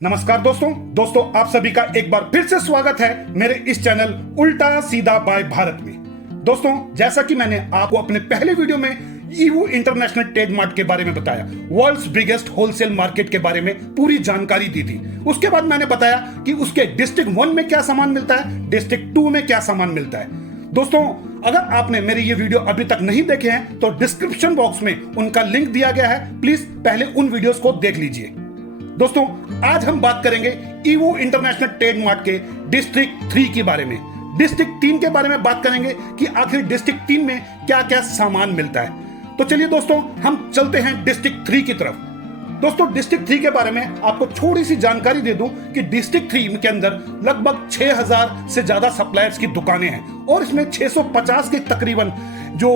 नमस्कार दोस्तों आप सभी का एक बार फिर से स्वागत है मेरे इस चैनल उल्टा सीधा बाय भारत में। दोस्तों, जैसा कि मैंने आपको अपने पहले वीडियो में ईवू इंटरनेशनल ट्रेड मार्ट के बारे में बताया, वर्ल्ड्स बिगेस्ट होलसेल मार्केट के बारे में पूरी जानकारी दी थी। उसके बाद मैंने बताया कि उसके डिस्ट्रिक्ट 1 में क्या सामान मिलता है, डिस्ट्रिक्ट 2 में क्या सामान मिलता है। दोस्तों, अगर आपने मेरे ये वीडियो अभी तक नहीं देखे हैं तो डिस्क्रिप्शन बॉक्स में उनका लिंक दिया गया है, प्लीज पहले उन वीडियोस को देख लीजिए। दोस्तों, आज हम बात करेंगे ईवू इंटरनेशनल ट्रेड मार्ट के डिस्ट्रिक्ट 3 के बारे में। डिस्ट्रिक्ट 3 के बारे में बात करेंगे कि आखिर डिस्ट्रिक्ट 3 में क्या क्या सामान मिलता है। तो चलिए दोस्तों, हम चलते हैं डिस्ट्रिक्ट 3 की तरफ। दोस्तों, डिस्ट्रिक्ट 3 के बारे में आपको थोड़ी सी जानकारी दे दूं कि डिस्ट्रिक्ट 3 के अंदर लगभग 6000 से ज्यादा सप्लायर्स की दुकानें हैं और इसमें 650 के तकरीबन जो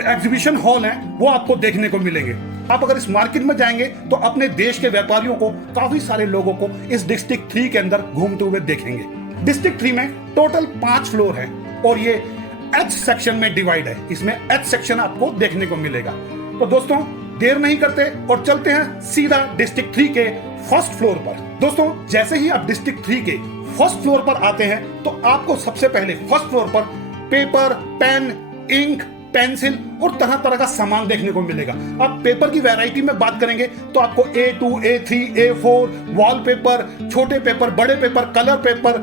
एग्जीबिशन हॉल हैं वो आपको देखने को मिलेंगे। आप अगर इस मार्केट में जाएंगे तो अपने देश के व्यापारियों को, काफी सारे लोगों को इस डिस्ट्रिक्ट 3 के अंदर घूमते हुए देखेंगे। डिस्ट्रिक्ट 3 में टोटल 5 फ्लोर है और ये एच सेक्शन में डिवाइड है। इसमें एच सेक्शन आपको देखने को मिलेगा। तो दोस्तों, देर नहीं करते और चलते हैं सीधा डिस्ट्रिक्ट 3 के फर्स्ट फ्लोर पर। दोस्तों, जैसे ही आप डिस्ट्रिक्ट 3 के फर्स्ट फ्लोर पर आते हैं तो आपको सबसे पहले फर्स्ट फ्लोर पर पेपर, पेन, इंक, पेंसिल और तरह तरह का सामान देखने को मिलेगा। अब पेपर की वैरायटी में बात करेंगे तो आपको A2, A3, A4, वॉलपेपर, छोटे पेपर, बड़े पेपर, कलर पेपर,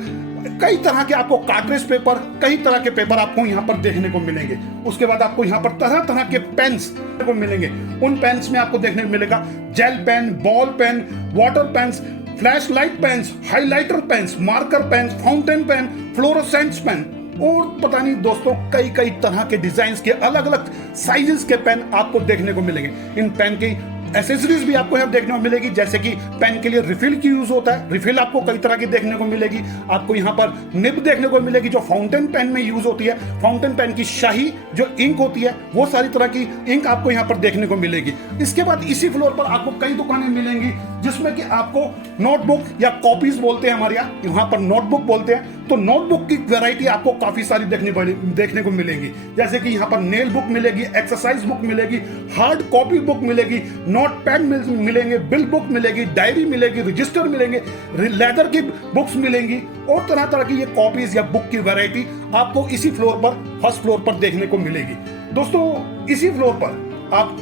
कई तरह के आपको कार्ट्रिज पेपर, कई तरह के पेपर आपको यहाँ पर देखने को मिलेंगे। उसके बाद आपको यहाँ पर तरह तरह के पेन्स को मिलेंगे। उन पेन्स में आपको देखने को मिलेगा gel pen, ball pen, water pens, flash light pens, highlighter pens, marker pens, fountain pen, fluorescent pen और पता नहीं दोस्तों कई कई तरह के डिजाइन के अलग अलग साइजेस के पेन आपको देखने को मिलेंगे। इन पेन की एसेसरीज भी आपको यहाँ देखने को मिलेगी, जैसे कि पेन के लिए रिफिल की यूज होता है। रिफिल आपको कई तरह की देखने को मिलेगी। आपको यहाँ पर निब देखने को मिलेगी जो फाउंटेन पेन में यूज होती है। फाउंटेन पेन की शाही जो इंक होती है वो सारी तरह की इंक आपको यहाँ पर देखने को मिलेगी। इसके बाद इसी फ्लोर पर आपको कई दुकानें मिलेंगी जिसमें कि आपको नोटबुक या कॉपीज बोलते हैं, हमारे यहाँ पर नोटबुक बोलते हैं। तो नोटबुक की वैरायटी आपको काफी सारी देखने को मिलेंगी, जैसे कि यहाँ पर नेल बुक मिलेगी, एक्सरसाइज बुक मिलेगी, हार्ड कॉपी बुक मिलेगी, नोट पैड मिलेंगे, बिल बुक मिलेगी, डायरी मिलेगी, रजिस्टर मिलेंगे, लेदर की बुक्स मिलेंगी और तरह तरह की ये कॉपीज या बुक की वैरायटी आपको इसी फ्लोर पर, फर्स्ट फ्लोर पर देखने को मिलेगी। दोस्तों, इसी फ्लोर पर आप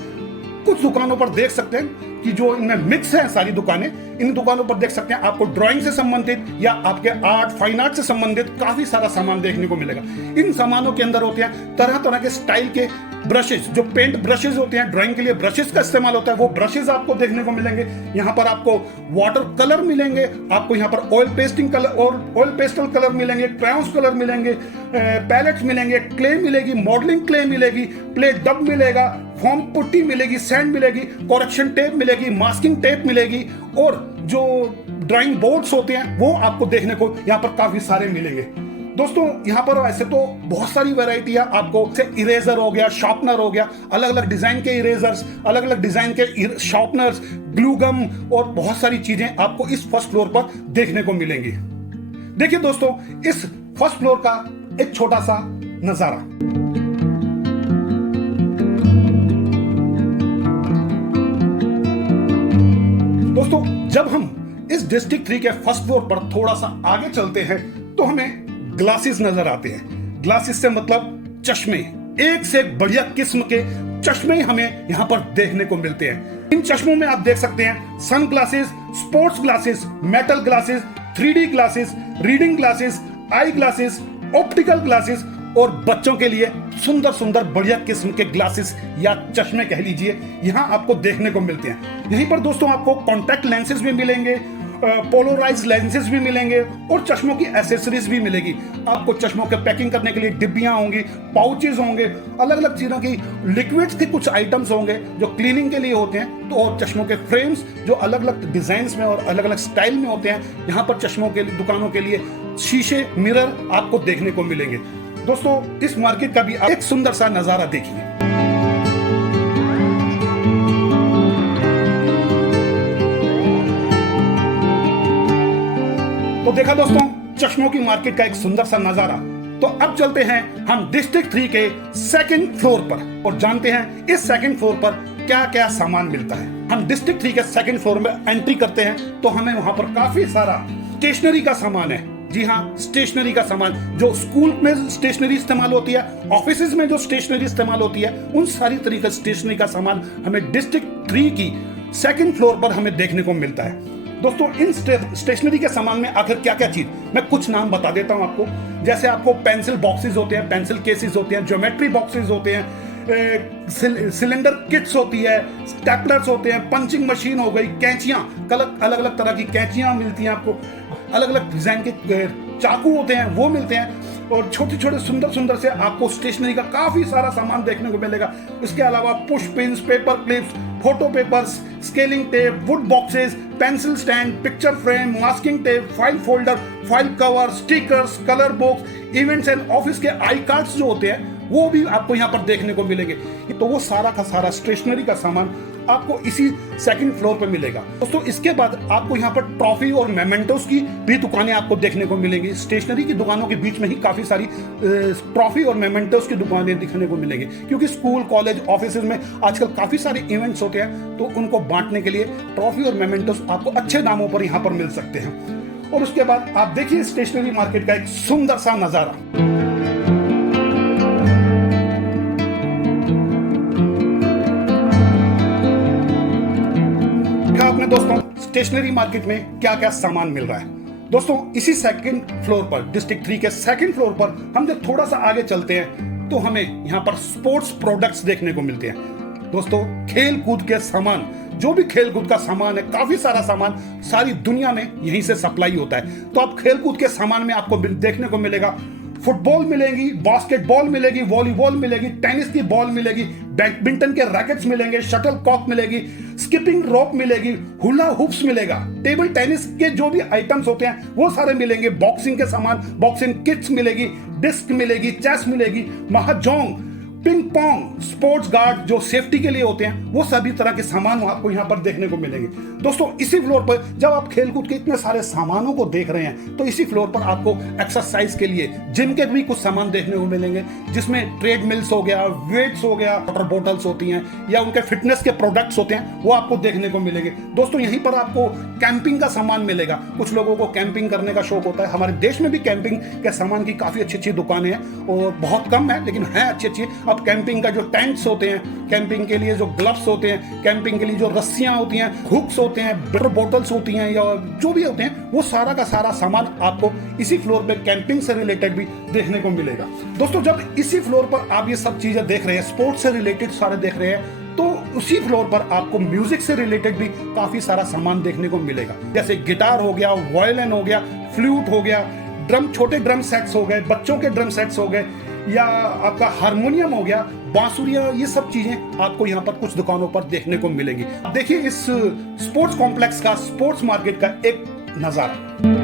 कुछ दुकानों पर देख सकते हैं कि जो इनमें मिक्स है सारी दुकानें। इन दुकानों पर देख सकते हैं आपको ड्राइंग से संबंधित या आपके आर्ट, फाइन आर्ट से संबंधित काफी सारा सामान देखने को मिलेगा। इन सामानों के अंदर होते हैं तरह तरह के स्टाइल के ब्रशेस, जो पेंट ब्रशेस होते हैं, ड्राइंग के लिए ब्रशेस का इस्तेमाल होता है, वो ब्रशेस आपको देखने को मिलेंगे। यहाँ पर आपको वाटर कलर मिलेंगे, आपको यहाँ पर ऑयल पेस्टिंग कलर और ऑयल पेस्टल कलर मिलेंगे, क्रायॉन्स कलर मिलेंगे, पैलेट्स मिलेंगे, क्ले मिलेगी, मॉडलिंग क्ले मिलेगी, प्ले डब मिलेगा, फोम पुट्टी मिलेगी, सैंड मिलेगी, करेक्शन टेप मिलेगी, मास्किंग टेप मिलेगी और जो ड्राइंग बोर्ड्स होते हैं वो आपको देखने को यहाँ पर काफी सारे मिलेंगे। दोस्तों, यहाँ पर वैसे तो बहुत सारी वैरायटी है आपको, जैसे इरेजर हो गया, शार्पनर हो गया, अलग अलग डिजाइन के इरेजर्स, अलग अलग डिजाइन के शार्पनर्स, ग्लू गम और बहुत सारी चीजें आपको इस फर्स्ट फ्लोर पर देखने को मिलेंगी। देखिए दोस्तों, इस फर्स्ट फ्लोर का एक छोटा सा नजारा। दोस्तों, जब हम इस डिस्ट्रिक्ट 3 के फर्स्ट फ्लोर पर थोड़ा सा आगे चलते हैं तो हमें ग्लासेस नजर आते हैं। ग्लासेस से मतलब चश्मे, एक से एक बढ़िया किस्म के चश्मे हमें यहाँ पर देखने को मिलते हैं। इन चश्मों में आप देख सकते हैं sun glasses, sports glasses, metal glasses, 3D glasses, reading glasses, eye glasses, optical glasses और बच्चों के लिए सुंदर सुंदर बढ़िया किस्म के ग्लासेस या चश्मे कह लीजिए, यहाँ आपको देखने को मिलते हैं। यहीं पर दोस्तों आपको कॉन्टैक्ट लेंसेज भी मिलेंगे, पोलराइज्ड लेंसेज भी मिलेंगे और चश्मों की एसेसरीज भी मिलेगी। आपको चश्मों के पैकिंग करने के लिए डिब्बियां होंगी, पाउचेज होंगे, अलग अलग चीजों की लिक्विड्स के कुछ आइटम्स होंगे जो क्लीनिंग के लिए होते हैं। तो और चश्मों के फ्रेम्स जो अलग अलग डिजाइन में और अलग अलग स्टाइल में होते हैं। यहाँ पर चश्मों के दुकानों के लिए शीशे, मिरर आपको देखने को मिलेंगे। दोस्तों, इस मार्केट का भी एक सुंदर सा नजारा देखिए। तो देखा दोस्तों, चश्मों की मार्केट का एक सुंदर सा नजारा। तो अब चलते हैं हम डिस्ट्रिक्ट 3 के सेकंड फ्लोर पर और जानते हैं इस सेकंड फ्लोर पर क्या क्या सामान मिलता है। हम डिस्ट्रिक्ट 3 के सेकंड फ्लोर में एंट्री करते हैं तो हमें वहां पर काफी सारा स्टेशनरी का सामान है। जी हाँ, स्टेशनरी का सामान, जो स्कूल में स्टेशनरी इस्तेमाल होती है, ऑफिस में जो स्टेशनरी इस्तेमाल होती है, उन सारी तरीके स्टेशनरी का सामान हमें डिस्ट्रिक्ट 3 की सेकंड फ्लोर पर हमें देखने को मिलता है। दोस्तों, इन स्टेशनरी के सामान में आखिर क्या क्या चीज, मैं कुछ नाम बता देता हूं आपको। जैसे आपको पेंसिल बॉक्सेस होते हैं, पेंसिल केसेस होते हैं, ज्योमेट्री बॉक्सेस होते हैं, सिलेंडर किट्स होती है, स्टेपलर्स होते हैं, पंचिंग मशीन हो गई, कैंचियां, अलग अलग तरह की कैंचियां मिलती हैं आपको, अलग अलग डिजाइन के चाकू होते हैं वो मिलते हैं, और छोटे छोटे सुंदर सुंदर से आपको स्टेशनरी का काफी सारा सामान देखने को मिलेगा। इसके अलावा push pins, paper clips, photo papers, scaling tape, would boxes, pencil stand, picture frame, masking tape, file folder, file cover, stickers, colour box, events and office के आई कार्ड्स जो होते हैं वो भी आपको यहाँ पर देखने को मिलेंगे। तो वो सारा का सारा स्टेशनरी का सामान आपको इसी सेकंड फ्लोर पे मिलेगा। दोस्तों, इसके बाद आपको यहाँ पर ट्रॉफी और मेमेंटोस की भी दुकानें आपको देखने को मिलेंगी। स्टेशनरी की दुकानों के बीच में ही काफी सारी ट्रॉफी और मेमेंटोस की दुकानें दिखने को मिलेंगी, क्योंकि स्कूल, कॉलेज, ऑफिस में आजकल काफी सारे इवेंट्स होते हैं, तो उनको बांटने के लिए ट्रॉफी और मेमेंटोस आपको अच्छे दामों पर यहाँ पर मिल सकते हैं। और उसके बाद आप देखिए स्टेशनरी मार्केट का एक सुंदर सा नजारा। आपने दोस्तों स्टेशनरी मार्केट में क्या क्या सामान मिल रहा है। दोस्तों, इसी सेकंड फ्लोर पर, डिस्ट्रिक्ट 3 के सेकंड फ्लोर पर हम जब थोड़ा सा आगे चलते हैं तो हमें यहाँ पर स्पोर्ट्स प्रोडक्ट्स देखने को मिलते हैं। दोस्तों, खेल कूद के सामान, जो भी खेल कूद का सामान है, काफी सारा सामान सारी दुनिया में यहीं से सप्लाई होता है। तो आप खेल कूद के सामान में आपको देखने को मिलेगा फुटबॉल मिलेंगी, बास्केटबॉल मिलेगी, वॉलीबॉल मिलेगी, टेनिस की बॉल मिलेगी, बैडमिंटन के रैकेट्स मिलेंगे, शटल कॉक मिलेगी, स्किपिंग रोप मिलेगी, हुला हुप्स मिलेगा, टेबल टेनिस के जो भी आइटम्स होते हैं वो सारे मिलेंगे, बॉक्सिंग के सामान, बॉक्सिंग किट्स मिलेगी, डिस्क मिलेगी, चेस मिलेगी, महाजोंग, पिंग पोंग, स्पोर्ट्स गार्ड जो सेफ्टी के लिए होते हैं, वो सभी तरह के सामान आपको यहाँ पर देखने को मिलेंगे। दोस्तों, इसी फ्लोर पर जब आप खेलकूद के इतने सारे सामानों को देख रहे हैं तो इसी फ्लोर पर आपको एक्सरसाइज के लिए जिम के भी कुछ सामान देखने को मिलेंगे, जिसमें ट्रेडमिल्स हो गया, वेट्स हो गया, वाटर बोटल्स होती हैं, या उनके फिटनेस के प्रोडक्ट्स होते हैं, वो आपको देखने को मिलेंगे। दोस्तों, यहीं पर आपको कैंपिंग का सामान मिलेगा। कुछ लोगों को कैंपिंग करने का शौक होता है। हमारे देश में भी कैंपिंग के सामान की काफी अच्छी अच्छी दुकानें हैं, और बहुत कम है लेकिन है अच्छी अच्छी। अब कैंपिंग का जो टेंट्स होते हैं, कैंपिंग के लिए जो ग्लव्स होते हैं, कैंपिंग के लिए जो रस्सियां होती हैं, हुक्स होते हैं, वाटर बोटल्स होती हैं, या जो भी होते हैं, वो सारा का सारा सामान आपको इसी फ्लोर पे कैंपिंग से रिलेटेड भी देखने को मिलेगा। दोस्तों, जब इसी फ्लोर पर आप ये सब चीजें देख रहे हैं, स्पोर्ट्स से रिलेटेड सारे देख रहे हैं, तो उसी फ्लोर पर आपको म्यूजिक से रिलेटेड भी काफी सारा सामान देखने को मिलेगा। जैसे गिटार हो गया, वायलिन हो गया, फ्लूट हो गया, ड्रम, छोटे ड्रम सेट्स हो गए, बच्चों के ड्रम सेट्स हो गए, या आपका हारमोनियम हो गया, बांसुरियां, ये सब चीजें आपको यहाँ पर कुछ दुकानों पर देखने को मिलेंगी। देखिए इस स्पोर्ट्स कॉम्प्लेक्स का, स्पोर्ट्स मार्केट का एक नजारा।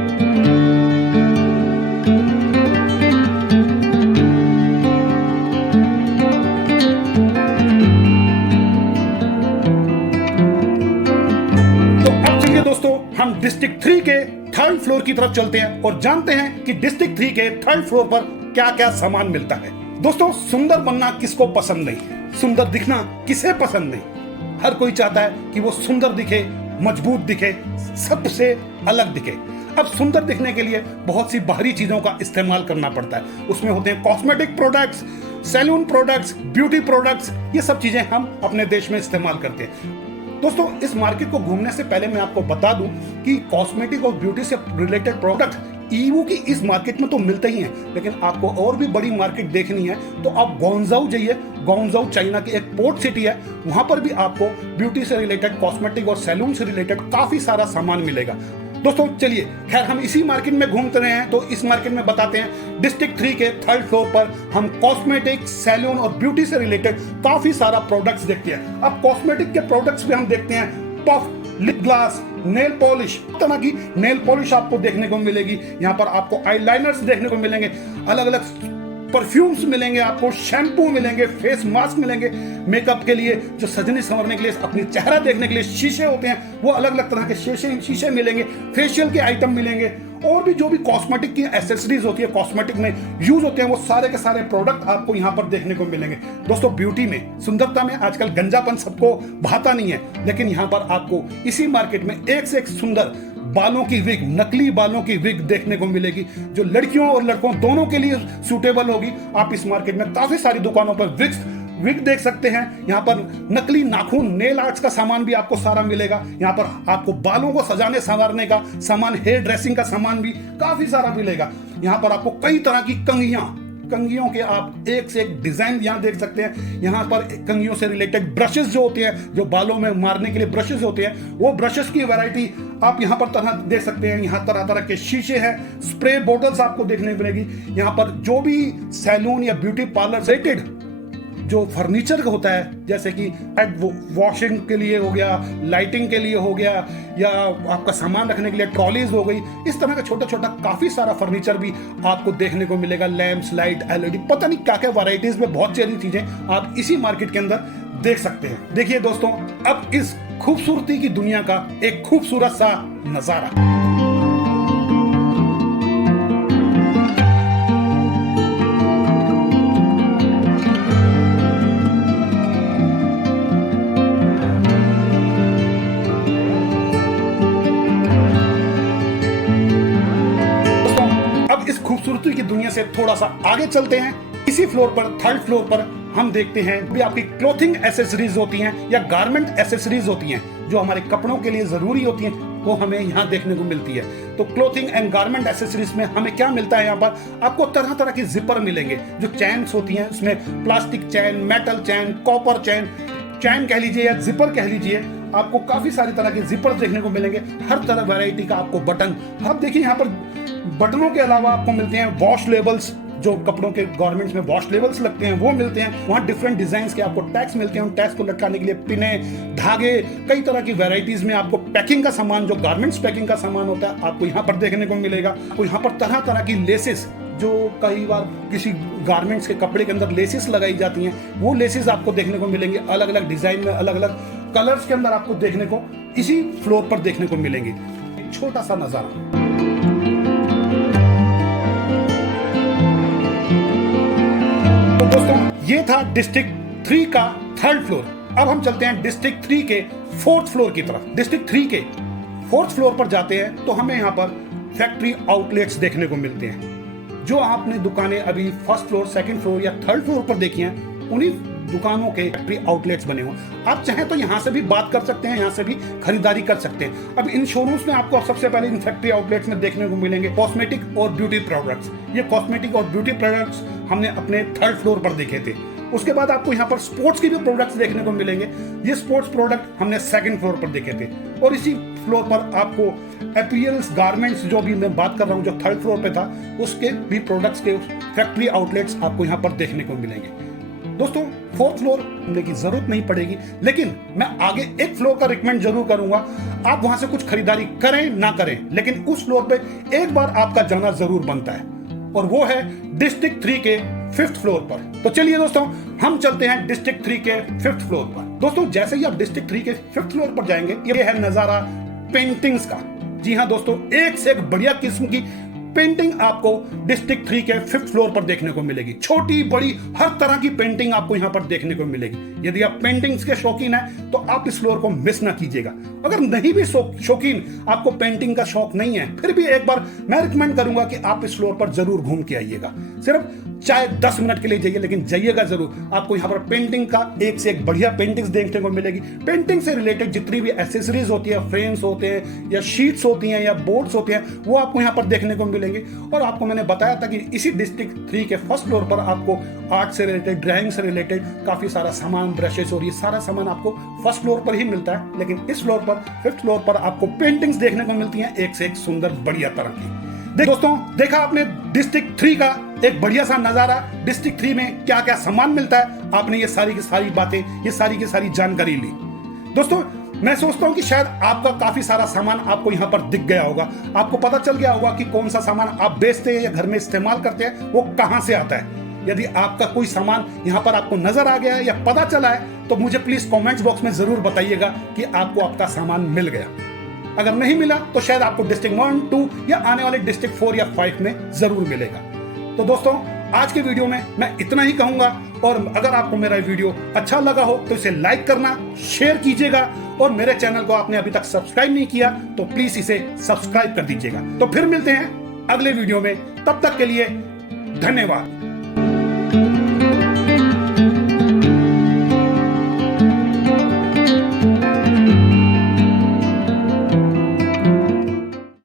हम डिस्ट्रिक्ट 3 के थर्ड फ्लोर की तरफ चलते हैं और जानते हैं कि डिस्ट्रिक्ट 3 के थर्ड फ्लोर पर क्या क्या सामान मिलता है। दोस्तों, सुंदर बनना किसको पसंद नहीं, सुंदर दिखना किसे पसंद नहीं। हर कोई चाहता है कि वो सुंदर दिखे, मजबूत दिखे, सबसे अलग दिखे। अब सुंदर दिखने के लिए बहुत सी बाहरी चीजों का इस्तेमाल करना पड़ता है। उसमें होते हैं cosmetic products, salon products, beauty products, ये सब चीजें हम अपने देश में इस्तेमाल करते हैं। दोस्तों, इस मार्केट को घूमने से पहले मैं आपको बता दूं कि कॉस्मेटिक और ब्यूटी से रिलेटेड प्रोडक्ट ईवू की इस मार्केट में तो मिलते ही हैं, लेकिन आपको और भी बड़ी मार्केट देखनी है तो आप ग्वांगझोउ जाइए। ग्वांगझोउ चाइना की एक पोर्ट सिटी है, वहां पर भी आपको ब्यूटी से रिलेटेड, कॉस्मेटिक और सैलून से रिलेटेड काफी सारा सामान मिलेगा। दोस्तों, चलिए, खैर हम इसी मार्केट में घूमते रहे हैं तो इस मार्केट में बताते हैं डिस्ट्रिक्ट 3 के थर्ड फ्लोर पर हम कॉस्मेटिक, सैलून और ब्यूटी से रिलेटेड काफी सारा प्रोडक्ट्स देखते हैं। अब कॉस्मेटिक के प्रोडक्ट्स भी हम देखते हैं, puff, lip glass, nail polish, तरह की नेल पॉलिश आपको देखने को मिलेगी। यहाँ पर आपको आईलाइनर्स देखने को मिलेंगे, अलग अलग परफ्यूम्स मिलेंगे, आपको शैम्पू मिलेंगे, फेस मास्क मिलेंगे, मेकअप के लिए जो सजने संवरने के लिए, अपनी चेहरा देखने के लिए शीशे होते हैं, वो अलग अलग तरह के शीशे मिलेंगे, फेशियल के आइटम मिलेंगे, और भी जो भी कॉस्मेटिक की एसेसरीज होती है, कॉस्मेटिक में यूज होते हैं, वो सारे के सारे प्रोडक्ट आपको यहाँ पर देखने को मिलेंगे। दोस्तों ब्यूटी में, सुंदरता में आजकल गंजापन सबको भाता नहीं है, लेकिन यहाँ पर आपको इसी मार्केट में एक से एक सुंदर बालों की विग, नकली बालों की विग देखने को मिलेगी, जो लड़कियों और लड़कों दोनों के लिए सूटेबल होगी। आप इस मार्केट में काफी सारी दुकानों पर विग देख सकते हैं। यहाँ पर नकली नाखून, नेल आर्ट्स का सामान भी आपको सारा मिलेगा। यहाँ पर आपको बालों को सजाने संवारने का सामान, हेयर ड्रेसिंग का सामान भी काफी सारा मिलेगा। यहाँ पर आपको कई तरह की कंघियों के आप एक से एक डिजाइन यहाँ देख सकते हैं। यहाँ पर कंघियों से रिलेटेड ब्रशेस जो होते हैं, जो बालों में मारने के लिए ब्रशेस होते हैं, वो ब्रशेस की वैरायटी आप यहाँ पर तरह देख सकते हैं। यहाँ तरह तरह के शीशे हैं, स्प्रे बोतल्स आपको देखने मिलेगी। यहाँ पर जो भी सैलून या ब्यूटी पार्लर रिलेटेड जो फर्नीचर होता है, जैसे कि वॉशिंग के लिए हो गया, लाइटिंग के लिए हो गया, या आपका सामान रखने के लिए ट्रॉलीज हो गई, इस तरह का छोटा छोटा काफी सारा फर्नीचर भी आपको देखने को मिलेगा। लैंप्स, लाइट, एलईडी, पता नहीं क्या क्या वैरायटीज में बहुत सारी चीजें आप इसी मार्केट के अंदर देख सकते हैं। देखिए दोस्तों, अब इस खूबसूरती की दुनिया का एक खूबसूरत सा नजारा। इस खूबसूरती की दुनिया से थोड़ा सा आगे चलते हैं। इसी फ्लोर पर, थर्ड फ्लोर पर हम देखते हैं भी आपकी क्लोथिंग एसेसरीज होती हैं या गारमेंट एसेसरीज होती हैं, जो हमारे कपड़ों के लिए जरूरी होती हैं, वो हमें यहाँ देखने को मिलती है। तो क्लोथिंग एंड गारमेंट एसेसरीज में हमें क्या मिलता है? यहाँ पर आपको तरह तरह की जिपर मिलेंगे, जो चैन्स होती हैं, उसमें प्लास्टिक चैन, मेटल चैन, कॉपर चैन कह लीजिए या जिपर कह लीजिए, आपको काफी सारी तरह के जिपर देखने को मिलेंगे। हर तरह वैरायटी का आपको बटन, अब देखिए यहाँ पर बटनों के अलावा आपको मिलते हैं वॉश लेबल्स, जो कपड़ों के गारमेंट्स में वॉश लेबल्स लगते हैं वो मिलते हैं। वहाँ डिफरेंट डिजाइन के आपको टैग्स मिलते हैं, उन टैग्स को लटकाने के लिए पिने, धागे, कई तरह की वैरायटीज में आपको पैकिंग का सामान, जो गारमेंट्स पैकिंग का सामान होता है, आपको यहाँ पर देखने को मिलेगा। आपको यहाँ पर तरह तरह की लेसेस, जो कई बार किसी गारमेंट्स के कपड़े के अंदर लेसेस लगाई जाती हैं, वो लेसेस आपको देखने को मिलेंगे। अलग अलग डिजाइन में, अलग अलग कलर्स के अंदर आपको देखने को इसी फ्लोर पर देखने को मिलेंगे। छोटा सा नजारा। तो दोस्तों, ये था डिस्ट्रिक्ट 3 का थर्ड फ्लोर। अब हम चलते हैं डिस्ट्रिक्ट 3 के फोर्थ फ्लोर की तरफ। डिस्ट्रिक्ट 3 के फोर्थ फ्लोर पर जाते हैं तो हमें यहाँ पर फैक्ट्री आउटलेट्स देखने को मिलते हैं। जो आपने दुकानें अभी फर्स्ट फ्लोर, सेकंड फ्लोर या थर्ड फ्लोर पर देखी हैं, उन्हीं दुकानों के फैक्ट्री आउटलेट्स बने हो। आप चाहें तो यहाँ से भी बात कर सकते हैं, यहाँ से भी खरीदारी कर सकते हैं। अब इन शोरूम्स में आपको सबसे पहले इन फैक्ट्री आउटलेट्स में देखने को मिलेंगे कॉस्मेटिक और ब्यूटी प्रोडक्ट्स। ये कॉस्मेटिक और ब्यूटी प्रोडक्ट्स हमने अपने थर्ड फ्लोर पर देखे थे। उसके बाद आपको यहाँ पर स्पोर्ट्स की भी प्रोडक्ट्स देखने को मिलेंगे। ये स्पोर्ट्स प्रोडक्ट हमने सेकंड फ्लोर पर देखे थे। और इसी फ्लोर पर आपको अपीयरेंस गारमेंट्स, जो भी मैं बात कर रहा हूँ, जो थर्ड फ्लोर पे था, उसके भी प्रोडक्ट्स के फैक्ट्री आउटलेट्स आपको यहाँ पर देखने को मिलेंगे। दोस्तों, फोर्थ फ्लोर होने की जरूरत नहीं पड़ेगी, लेकिन मैं आगे एक फ्लोर का रिकमेंड जरूर करूंगा। आप वहां से कुछ खरीदारी करें ना करें, लेकिन उस फ्लोर पे एक बार आपका जाना जरूर बनता है, और वो है डिस्ट्रिक्ट 3 के फिफ्थ फ्लोर पर। तो चलिए दोस्तों, हम चलते हैं डिस्ट्रिक्ट 3 के फिफ्थ फ्लोर पर। दोस्तों, जैसे ही आप डिस्ट्रिक्ट 3 के फिफ्थ फ्लोर पर जाएंगे, ये है नजारा पेंटिंग्स का। जी हाँ दोस्तों, एक से एक बढ़िया किस्म की पेंटिंग आपको डिस्ट्रिक्ट 3 के फिफ्थ फ्लोर पर देखने को मिलेगी। छोटी बड़ी हर तरह की पेंटिंग आपको यहाँ पर देखने को मिलेगी। यदि आप पेंटिंग्स के शौकीन हैं तो आप इस फ्लोर को मिस ना कीजिएगा। अगर नहीं भी शौकीन, आपको पेंटिंग का शौक नहीं है, फिर भी एक बार मैं रिकमेंड करूंगा कि आप इस फ्लोर पर जरूर घूम के आइएगा। सिर्फ चाहे 10 मिनट के लिए जाइए, लेकिन जाइएगा जरूर। आपको यहाँ पर पेंटिंग का एक से एक बढ़िया पेंटिंग्स देखने को मिलेगी। पेंटिंग से रिलेटेड जितनी भी एसेसरीज होती है, फ्रेम्स होते हैं या शीट्स होती हैं या बोर्ड्स होते हैं, वो आपको यहाँ पर देखने को मिलेंगे। और आपको मैंने बताया था कि इसी डिस्ट्रिक्ट 3 के फर्स्ट फ्लोर पर आपको आर्ट से रिलेटेड, ड्राइंग से रिलेटेड काफी सारा सामान, ब्रशेस और ये सारा सामान आपको फर्स्ट फ्लोर पर ही मिलता है। लेकिन इस फ्लोर पर, फिफ्थ फ्लोर पर, आपको पेंटिंग्स देखने को मिलती हैं एक से एक सुंदर बढ़िया तरह की। दोस्तों, देखा आपने डिस्ट्रिक्ट 3 का एक बढ़िया सा नजारा। डिस्ट्रिक्ट 3 में क्या क्या सामान मिलता है, आपने ये सारी की सारी बातें, ये सारी की सारी जानकारी ली। दोस्तों, मैं सोचता हूं कि शायद आपका काफी सारा सामान आपको यहाँ पर दिख गया होगा। आपको पता चल गया होगा कि कौन सा सामान आप बेचते हैं या घर में इस्तेमाल करते हैं, वो कहां से आता है। यदि आपका कोई सामान यहाँ पर आपको नजर आ गया है या पता चला है, तो मुझे प्लीज कमेंट्स बॉक्स में जरूर बताइएगा कि आपको आपका सामान मिल गया। अगर नहीं मिला तो शायद आपको डिस्ट्रिक्ट 1, 2 या आने वाले डिस्ट्रिक्ट 4 या 5 में जरूर मिलेगा। तो दोस्तों आज के वीडियो में मैं इतना ही कहूंगा, और अगर आपको मेरा वीडियो अच्छा लगा हो तो इसे लाइक करना, शेयर कीजिएगा, और मेरे चैनल को आपने अभी तक सब्सक्राइब नहीं किया तो प्लीज इसे सब्सक्राइब कर दीजिएगा। तो फिर मिलते हैं अगले वीडियो में, तब तक के लिए धन्यवाद।